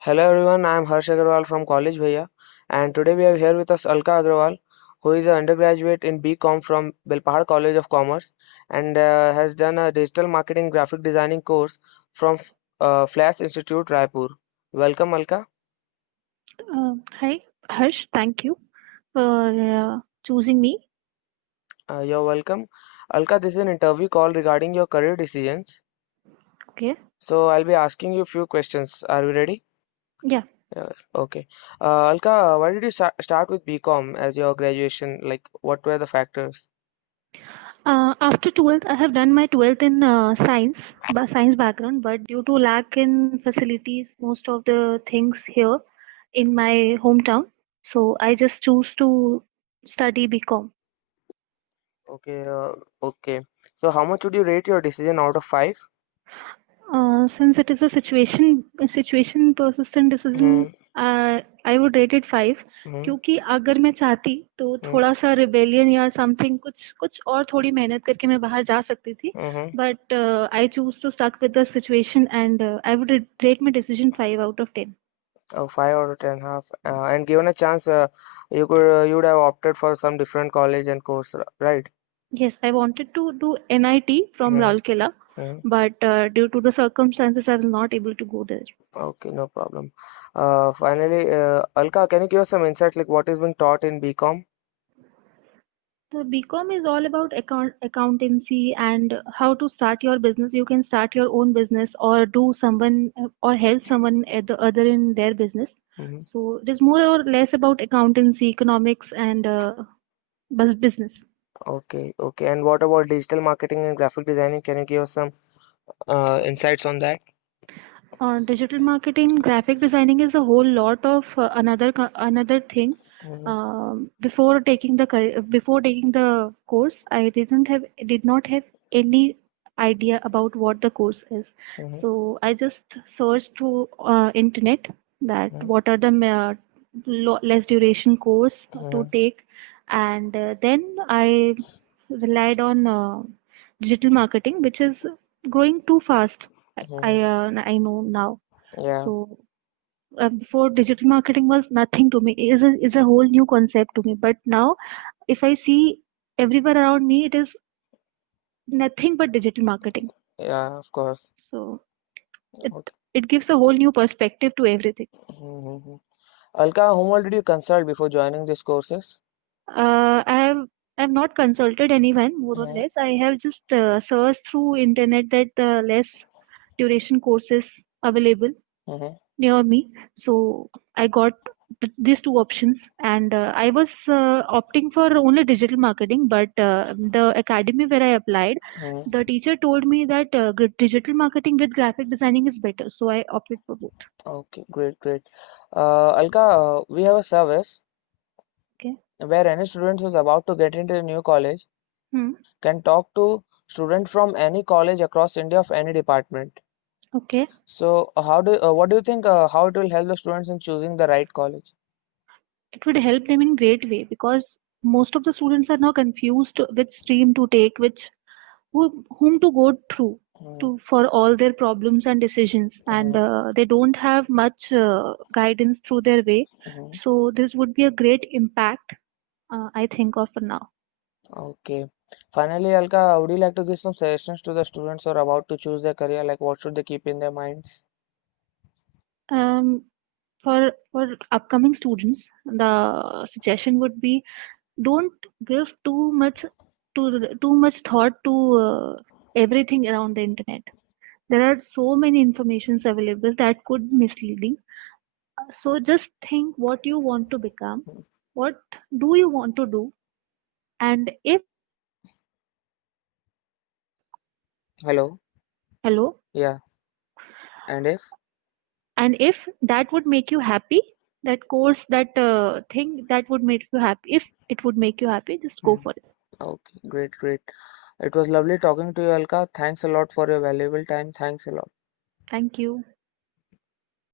Hello everyone, I am Harsh Agarwal from College Bhaiya, and today we have here with us Alka Agarwal, who is an undergraduate in BCom from Belpahar College of Commerce and has done a digital marketing graphic designing course from Flash Institute, Raipur. Welcome, Alka. Hi, Harsh. Thank you for choosing me. You're welcome. Alka, this is an interview call regarding your career decisions. Okay. So I'll be asking you a few questions. Are you ready? Yeah. Okay. Alka, why did you start with BCom as your graduation? Like, what were the factors? After 12th, I have done my 12th in science background, but due to lack in facilities, most of the things here in my hometown, so I just choose to study BCom. Okay, okay. So how much would you rate your decision out of 5? Since it is a situation persistent decision, Hmm. I would rate it 5. Hmm. क्योंकि अगर मैं चाहती तो Hmm. थोड़ा सा rebellion या something कुछ कुछ और थोड़ी मेहनत करके मैं बाहर जा सकती थी, Hmm. But I choose to stuck with the situation and I would rate my decision 5 out of 10. Oh, 5 out of 10 half. And given a chance, you would have opted for some different college and course, right? Yes, I wanted to do NIT from Hmm. Lalkela, Hmm. but due to the circumstances I was not able to go there. Okay, no problem. Finally, Alka, can you give us some insights like what is being taught in BCom? The BCom is all about accountancy and how to start your business. You can start your own business or do someone or help someone at the other in their business. Hmm. So it is more or less about accountancy, economics, and business. Okay, okay. And what about digital marketing and graphic designing? Can you give us some insights on that? Digital marketing, graphic designing is a whole lot of another thing. Hmm. Before taking the course, I did not have any idea about what the course is. Hmm. So I just searched through internet that Hmm. what are the less duration course to Hmm. take, and then I relied on digital marketing, which is growing too fast. Hmm. I know now. Yeah. So before, digital marketing was nothing to me. Is a whole new concept to me. But now, if I see everywhere around me, it is nothing but digital marketing. Yeah, of course. So it Okay. it gives a whole new perspective to everything. Mm-hmm. Alka, whom all did you consult before joining these courses? I have not consulted anyone more or Mm-hmm. less. I have just searched through internet that less duration courses available Mm-hmm. near me. So I got these two options, and I was opting for only digital marketing. But the academy where I applied, Mm-hmm. the teacher told me that digital marketing with graphic designing is better. So I opted for both. Okay, great, great. Alka, we have a service Okay. where any student who's about to get into a new college Hmm. can talk to student from any college across India of any department. Okay. So, what do you think? How it will help the students in choosing the right college? It would help them in great way because most of the students are now confused which stream to take, whom to go through Mm-hmm. to for all their problems and decisions, and Mm-hmm. they don't have much guidance through their way. Mm-hmm. So this would be a great impact, I think of for now. Okay. Finally, Alka, would you like to give some suggestions to the students who are about to choose their career? Like, what should they keep in their minds? um, for upcoming students, the suggestion would be don't give too much thought to everything around the internet. There are so many informations available that could be misleading. So just think what you want to become, what do you want to do, and if Hello? hello, Yeah. And if? and if that would make you happy, that course, that thing that would make you happy, if it would make you happy, just go Hmm. for it. Okay, great, great. It was lovely talking to you, Alka. Thanks a lot for your valuable time. Thanks a lot. Thank you.